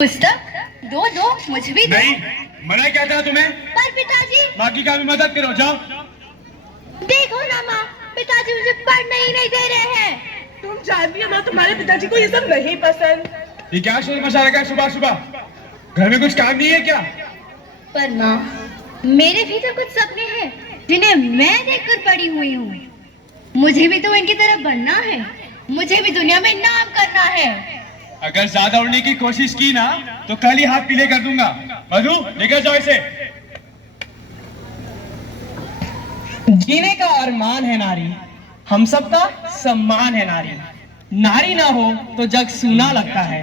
पुस्तक दो दो, मुझे भी दो। नहीं, मना क्या था तुम्हें? पर पिताजी, माँ की काम मदद करो, जाओ। देखो ना माँ, पिताजी मुझे पढ़ने ही नहीं दे रहे हैं। तुम जानती हो ना, तुम्हारे पिताजी को ये सब नहीं पसंद। ये क्या शोर मचा रखा है सुबह सुबह? घर में कुछ काम नहीं है क्या? पर माँ, मेरे भी तो कुछ सपने हैं जिन्हें मैं देखकर बड़ी हुई हूँ। मुझे भी तो इनकी तरह बनना है, मुझे भी दुनिया में नाम करना है। अगर ज्यादा उड़ने की कोशिश की ना तो कल ही हाथ पीले कर दूंगा। मधु, निकल जाओ इसे। जीने का अरमान है नारी, हम सबका सम्मान है नारी। नारी ना हो तो जग सूना लगता है,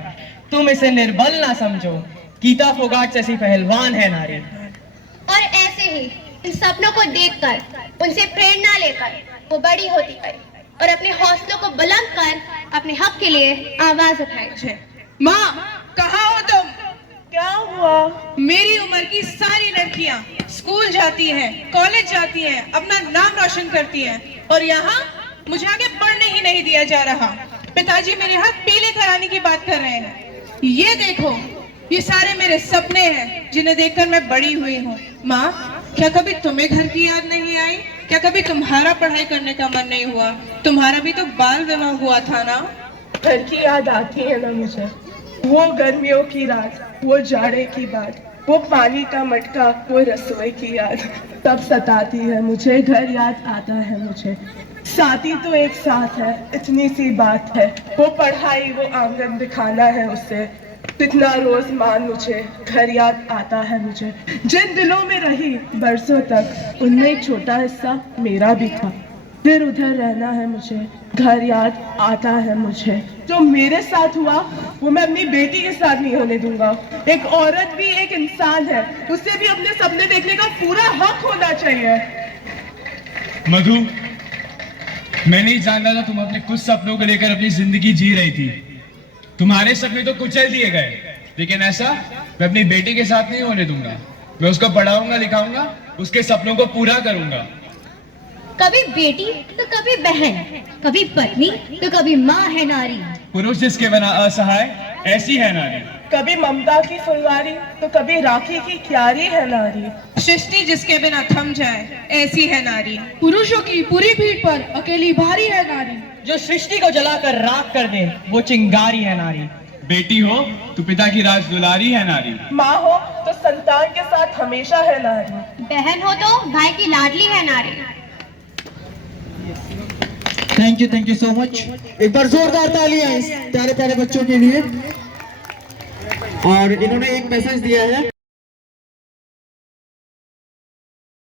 तुम इसे निर्बल ना समझो, गीता फोगाट जैसी पहलवान है नारी। और ऐसे ही इन सपनों को देखकर, उनसे प्रेरणा लेकर वो बड़ी होती गई और अपने हौसलों को बुलंद कर अपने हक के लिए आवाज उठाई। माँ, कहाँ हो तुम? क्या हुआ? मेरी उम्र की सारी लड़कियाँ स्कूल जाती हैं, कॉलेज जाती हैं, अपना नाम रोशन करती हैं, और यहाँ मुझे आगे बढ़ने ही नहीं दिया जा रहा। पिताजी मेरे हाथ पीले कराने की बात कर रहे हैं। ये देखो, ये सारे मेरे सपने हैं जिन्हें देखकर मैं बड़ी हुई हूँ। माँ, क्या कभी तुम्हें घर की याद नहीं आई? क्या कभी तुम्हारा पढ़ाई करने का मन नहीं हुआ? तुम्हारा भी तो बाल विवाह हुआ था ना? घर की याद आती है ना मुझे, वो गर्मियों की रात, वो जाड़े की बात, वो पानी का मटका, वो रसोई की याद सब सताती है मुझे। घर याद आता है मुझे, साथी तो एक साथ है, इतनी सी बात है, वो पढ़ाई, वो आंगन दिखाना है उसे, कितना रोज मान मुझे। घर याद आता है मुझे, जिन दिलों में रही बरसों तक, उनमें एक छोटा हिस्सा मेरा भी था। फिर उधर रहना है मुझे, घर याद आता है मुझे। जो मेरे साथ हुआ वो मैं अपनी बेटी के साथ नहीं होने दूंगा। एक औरत भी एक इंसान है, उसे भी अपने सपने देखने का पूरा हक होना चाहिए। मधु, मैं नहीं जानता था तुम अपने कुछ सपनों को लेकर अपनी जिंदगी जी रही थी। तुम्हारे सपने तो कुचल दिए गए, लेकिन ऐसा मैं अपनी बेटी के साथ नहीं होने दूंगा। मैं उसको पढ़ाऊंगा, लिखाऊंगा, उसके सपनों को पूरा करूंगा। कभी बेटी तो कभी बहन, कभी पत्नी तो कभी माँ है नारी। पुरुष जिसके बिना असहाय, ऐसी है नारी। कभी ममता की फुलवारी तो कभी राखी की क्यारी है नारी। सृष्टि जिसके बिना थम जाए, ऐसी है नारी। पुरुषों की पूरी भीड़ पर अकेली भारी है नारी। जो सृष्टि को जलाकर राख कर दे, वो चिंगारी है नारी। बेटी हो तो पिता की राज दुलारी है नारी। माँ हो तो संतान के साथ हमेशा है नारी। बहन हो तो भाई की लाडली है नारी। Thank you so much. एक बार जोरदार तालियां इस प्यारे प्यारे बच्चों के लिए। और इन्होंने एक मैसेज दिया है।